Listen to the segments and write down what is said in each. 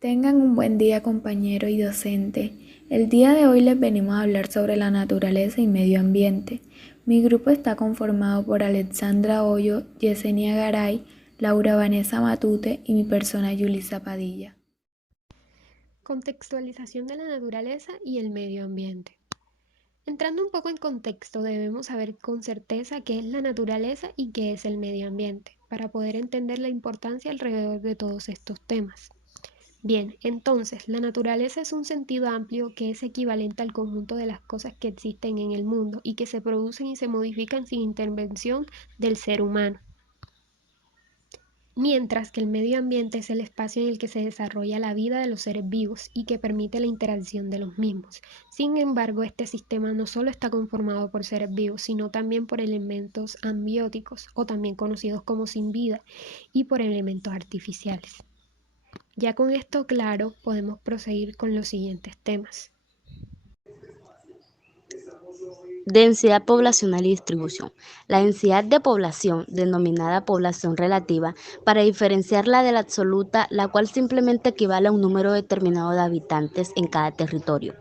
Tengan un buen día, compañero y docente. El día de hoy les venimos a hablar sobre la naturaleza y medio ambiente. Mi grupo está conformado por Alexandra Hoyo, Yesenia Garay, Laura Vanessa Matute y mi persona Yulisa Padilla. Contextualización de la naturaleza y el medio ambiente. Entrando un poco en contexto, debemos saber con certeza qué es la naturaleza y qué es el medio ambiente, para poder entender la importancia alrededor de todos estos temas. Bien, entonces, la naturaleza es un sentido amplio que es equivalente al conjunto de las cosas que existen en el mundo y que se producen y se modifican sin intervención del ser humano. Mientras que el medio ambiente es el espacio en el que se desarrolla la vida de los seres vivos y que permite la interacción de los mismos. Sin embargo, este sistema no solo está conformado por seres vivos, sino también por elementos ambióticos, o también conocidos como sin vida, y por elementos artificiales. Ya con esto claro, podemos proseguir con los siguientes temas. Densidad poblacional y distribución. La densidad de población, denominada población relativa, para diferenciarla de la absoluta, la cual simplemente equivale a un número determinado de habitantes en cada territorio.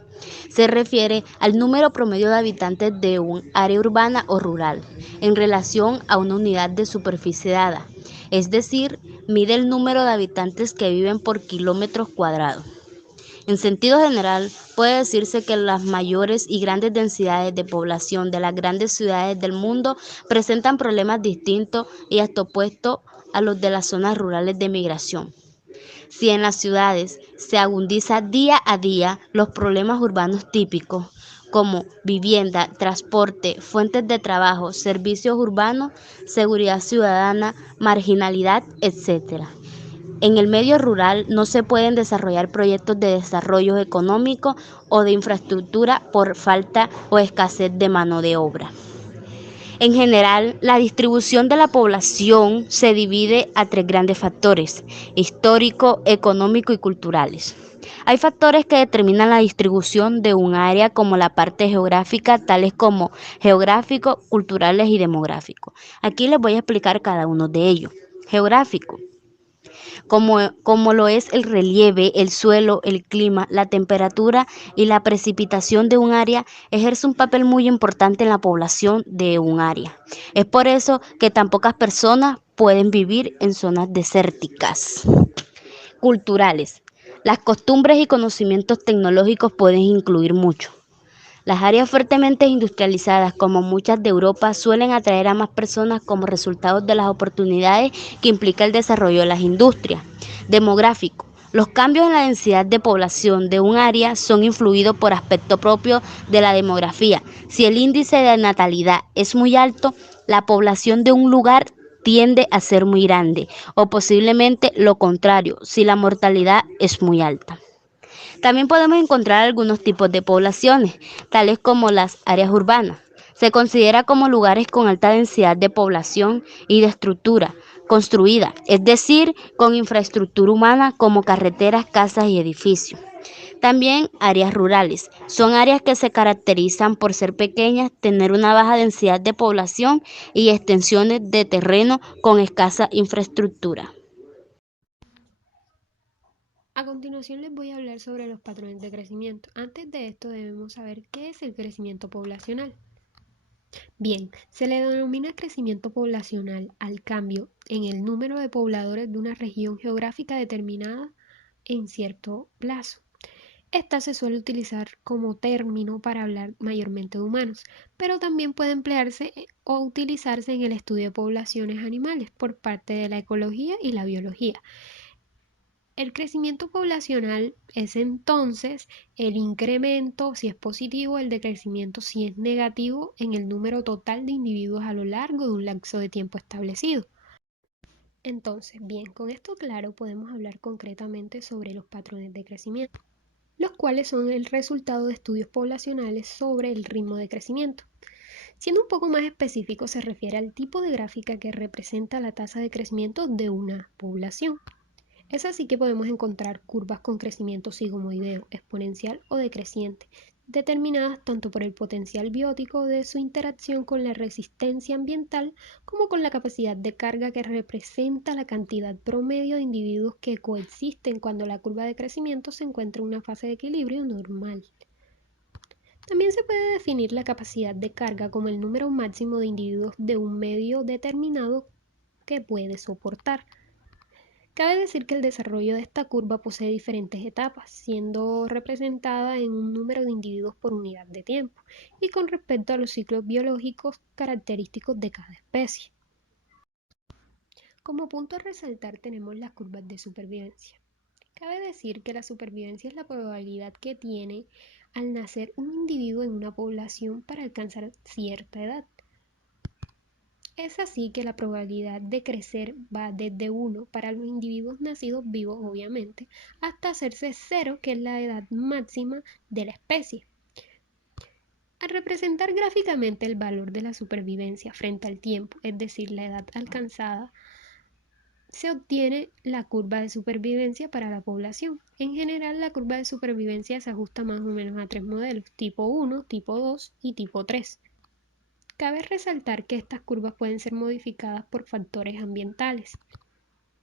Se refiere al número promedio de habitantes de un área urbana o rural, en relación a una unidad de superficie dada, es decir, mide el número de habitantes que viven por kilómetros cuadrados. En sentido general, puede decirse que las mayores y grandes densidades de población de las grandes ciudades del mundo presentan problemas distintos y hasta opuestos a los de las zonas rurales de migración. Si en las ciudades se agudiza día a día los problemas urbanos típicos, como vivienda, transporte, fuentes de trabajo, servicios urbanos, seguridad ciudadana, marginalidad, etc. En el medio rural no se pueden desarrollar proyectos de desarrollo económico o de infraestructura por falta o escasez de mano de obra. En general, la distribución de la población se divide a tres grandes factores: histórico, económico y culturales. Hay factores que determinan la distribución de un área, como la parte geográfica, tales como geográfico, culturales y demográfico. Aquí les voy a explicar cada uno de ellos. Geográfico, como lo es el relieve, el suelo, el clima, la temperatura y la precipitación de un área, ejerce un papel muy importante en la población de un área. Es por eso que tan pocas personas pueden vivir en zonas desérticas. Culturales. Las costumbres y conocimientos tecnológicos pueden incluir mucho. Las áreas fuertemente industrializadas, como muchas de Europa, suelen atraer a más personas como resultado de las oportunidades que implica el desarrollo de las industrias. Demográfico. Los cambios en la densidad de población de un área son influidos por aspectos propios de la demografía. Si el índice de natalidad es muy alto, la población de un lugar tiende a ser muy grande, o posiblemente lo contrario, si la mortalidad es muy alta. También podemos encontrar algunos tipos de poblaciones, tales como las áreas urbanas. Se considera como lugares con alta densidad de población y de estructura construida, es decir, con infraestructura humana como carreteras, casas y edificios. También áreas rurales. Son áreas que se caracterizan por ser pequeñas, tener una baja densidad de población y extensiones de terreno con escasa infraestructura. A continuación les voy a hablar sobre los patrones de crecimiento. Antes de esto debemos saber qué es el crecimiento poblacional. Bien, se le denomina crecimiento poblacional al cambio en el número de pobladores de una región geográfica determinada en cierto plazo. Esta se suele utilizar como término para hablar mayormente de humanos, pero también puede emplearse o utilizarse en el estudio de poblaciones animales por parte de la ecología y la biología. El crecimiento poblacional es entonces el incremento, si es positivo, el decrecimiento, si es negativo, en el número total de individuos a lo largo de un lapso de tiempo establecido. Entonces, bien, con esto claro podemos hablar concretamente sobre los patrones de crecimiento, los cuales son el resultado de estudios poblacionales sobre el ritmo de crecimiento. Siendo un poco más específico, se refiere al tipo de gráfica que representa la tasa de crecimiento de una población. Es así que podemos encontrar curvas con crecimiento sigmoideo, exponencial o decreciente, determinadas tanto por el potencial biótico de su interacción con la resistencia ambiental como con la capacidad de carga que representa la cantidad promedio de individuos que coexisten cuando la curva de crecimiento se encuentra en una fase de equilibrio normal. También se puede definir la capacidad de carga como el número máximo de individuos de un medio determinado que puede soportar. Cabe decir que el desarrollo de esta curva posee diferentes etapas, siendo representada en un número de individuos por unidad de tiempo y con respecto a los ciclos biológicos característicos de cada especie. Como punto a resaltar tenemos las curvas de supervivencia. Cabe decir que la supervivencia es la probabilidad que tiene al nacer un individuo en una población para alcanzar cierta edad. Es así que la probabilidad de crecer va desde 1 para los individuos nacidos vivos, obviamente, hasta hacerse 0, que es la edad máxima de la especie. Al representar gráficamente el valor de la supervivencia frente al tiempo, es decir, la edad alcanzada, se obtiene la curva de supervivencia para la población. En general, la curva de supervivencia se ajusta más o menos a 3 modelos, tipo 1, tipo 2 y tipo 3. Cabe resaltar que estas curvas pueden ser modificadas por factores ambientales,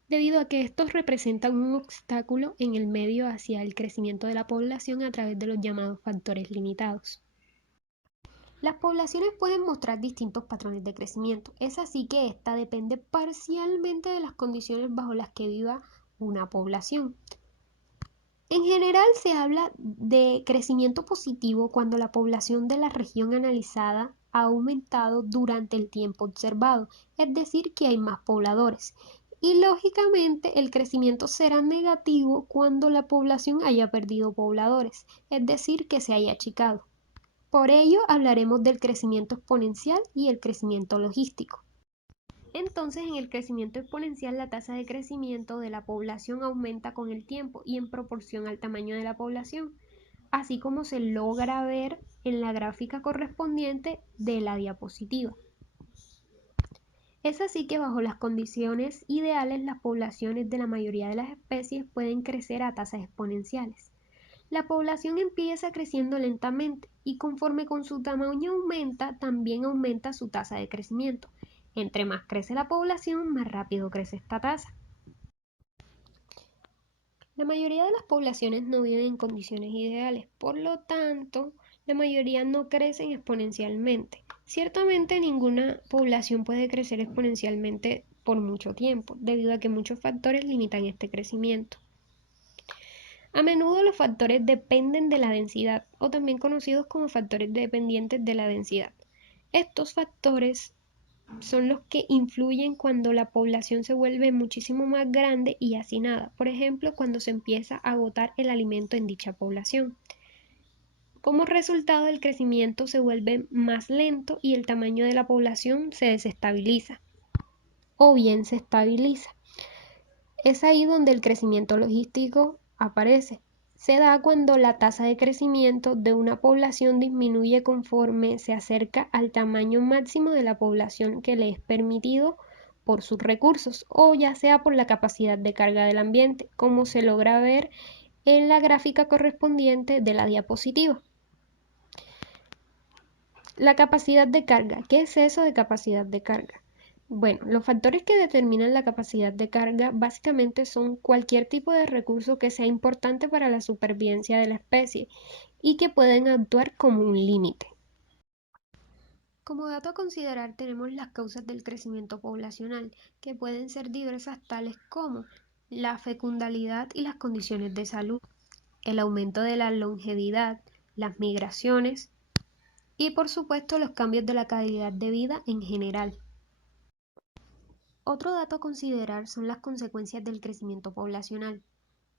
debido a que estos representan un obstáculo en el medio hacia el crecimiento de la población a través de los llamados factores limitados. Las poblaciones pueden mostrar distintos patrones de crecimiento, es así que esta depende parcialmente de las condiciones bajo las que viva una población. En general se habla de crecimiento positivo cuando la población de la región analizada ha aumentado durante el tiempo observado, es decir, que hay más pobladores. Y lógicamente el crecimiento será negativo cuando la población haya perdido pobladores, es decir, que se haya achicado. Por ello hablaremos del crecimiento exponencial y el crecimiento logístico. Entonces, en el crecimiento exponencial, la tasa de crecimiento de la población aumenta con el tiempo y en proporción al tamaño de la población, así como se logra ver en la gráfica correspondiente de la diapositiva. Es así que bajo las condiciones ideales, las poblaciones de la mayoría de las especies pueden crecer a tasas exponenciales. La población empieza creciendo lentamente y conforme con su tamaño aumenta, también aumenta su tasa de crecimiento. Entre más crece la población, más rápido crece esta tasa. La mayoría de las poblaciones no viven en condiciones ideales, por lo tanto, la mayoría no crecen exponencialmente. Ciertamente ninguna población puede crecer exponencialmente por mucho tiempo, debido a que muchos factores limitan este crecimiento. A menudo los factores dependen de la densidad, o también conocidos como factores dependientes de la densidad. Estos factores son los que influyen cuando la población se vuelve muchísimo más grande y hacinada, por ejemplo, cuando se empieza a agotar el alimento en dicha población. Como resultado, el crecimiento se vuelve más lento y el tamaño de la población se desestabiliza, o bien se estabiliza. Es ahí donde el crecimiento logístico aparece. Se da cuando la tasa de crecimiento de una población disminuye conforme se acerca al tamaño máximo de la población que le es permitido por sus recursos o ya sea por la capacidad de carga del ambiente, como se logra ver en la gráfica correspondiente de la diapositiva. La capacidad de carga. ¿Qué es eso de capacidad de carga? Bueno, los factores que determinan la capacidad de carga básicamente son cualquier tipo de recurso que sea importante para la supervivencia de la especie y que pueden actuar como un límite. Como dato a considerar tenemos las causas del crecimiento poblacional, que pueden ser diversas tales como la fecundalidad y las condiciones de salud, el aumento de la longevidad, las migraciones y por supuesto los cambios de la calidad de vida en general. Otro dato a considerar son las consecuencias del crecimiento poblacional.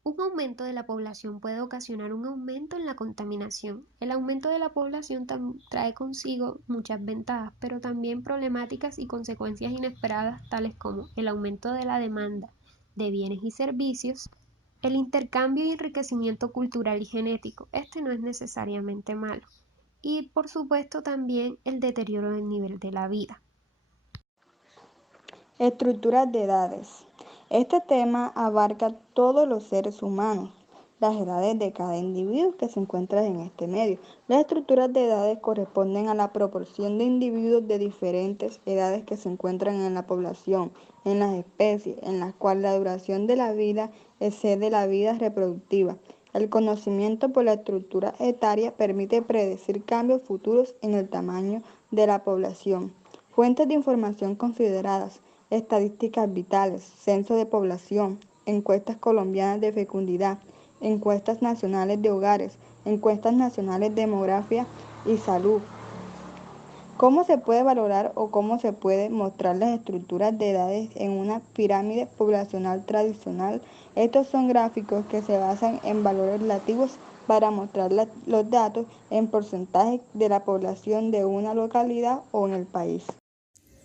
Un aumento de la población puede ocasionar un aumento en la contaminación. El aumento de la población trae consigo muchas ventajas, pero también problemáticas y consecuencias inesperadas, tales como el aumento de la demanda de bienes y servicios, el intercambio y enriquecimiento cultural y genético. Este no es necesariamente malo. Y por supuesto también el deterioro del nivel de la vida. Estructuras de edades. Este tema abarca todos los seres humanos, las edades de cada individuo que se encuentra en este medio. Las estructuras de edades corresponden a la proporción de individuos de diferentes edades que se encuentran en la población, en las especies, en las cuales la duración de la vida excede la vida reproductiva. El conocimiento por la estructura etaria permite predecir cambios futuros en el tamaño de la población. Fuentes de información consideradas: estadísticas vitales, censo de población, encuestas colombianas de fecundidad, encuestas nacionales de hogares, encuestas nacionales de demografía y salud. ¿Cómo se puede valorar o cómo se puede mostrar las estructuras de edades en una pirámide poblacional tradicional? Estos son gráficos que se basan en valores relativos para mostrar los datos en porcentaje de la población de una localidad o en el país.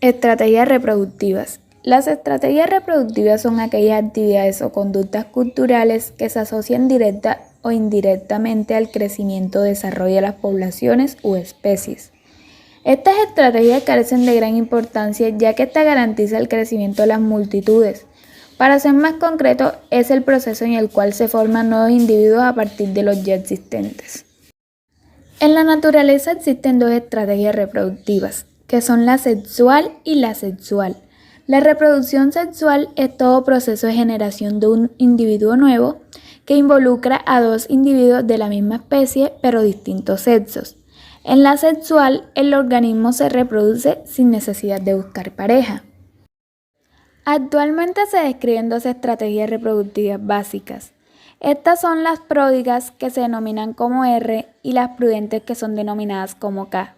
Estrategias reproductivas. Las estrategias reproductivas son aquellas actividades o conductas culturales que se asocian directa o indirectamente al crecimiento o desarrollo de las poblaciones u especies. Estas estrategias carecen de gran importancia ya que esta garantiza el crecimiento de las multitudes. Para ser más concreto, es el proceso en el cual se forman nuevos individuos a partir de los ya existentes. En la naturaleza existen dos estrategias reproductivas, que son la sexual y la asexual. La reproducción sexual es todo proceso de generación de un individuo nuevo que involucra a dos individuos de la misma especie pero distintos sexos. En la sexual, el organismo se reproduce sin necesidad de buscar pareja. Actualmente se describen dos estrategias reproductivas básicas. Estas son las pródigas, que se denominan como R, y las prudentes, que son denominadas como K.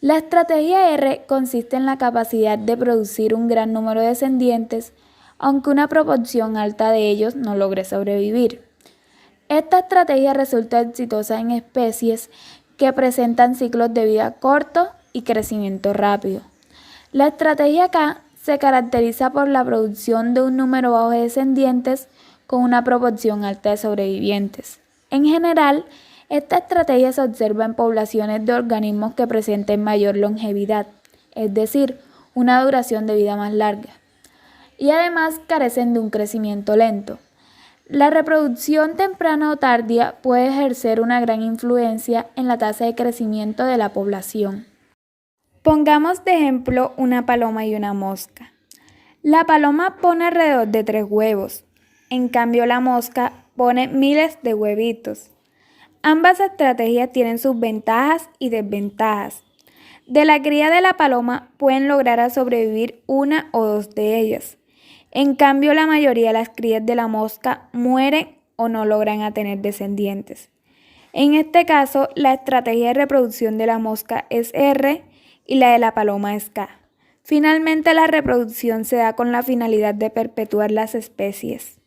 La estrategia R consiste en la capacidad de producir un gran número de descendientes, aunque una proporción alta de ellos no logre sobrevivir. Esta estrategia resulta exitosa en especies que presentan ciclos de vida cortos y crecimiento rápido. La estrategia K se caracteriza por la producción de un número bajo de descendientes con una proporción alta de sobrevivientes. En general, esta estrategia se observa en poblaciones de organismos que presenten mayor longevidad, es decir, una duración de vida más larga, y además carecen de un crecimiento lento. La reproducción temprana o tardía puede ejercer una gran influencia en la tasa de crecimiento de la población. Pongamos de ejemplo una paloma y una mosca. La paloma pone alrededor de 3 huevos, en cambio la mosca pone miles de huevitos. Ambas estrategias tienen sus ventajas y desventajas. De la cría de la paloma pueden lograr a sobrevivir una o dos de ellas. En cambio, la mayoría de las crías de la mosca mueren o no logran a tener descendientes. En este caso, la estrategia de reproducción de la mosca es R y la de la paloma es K. Finalmente, la reproducción se da con la finalidad de perpetuar las especies.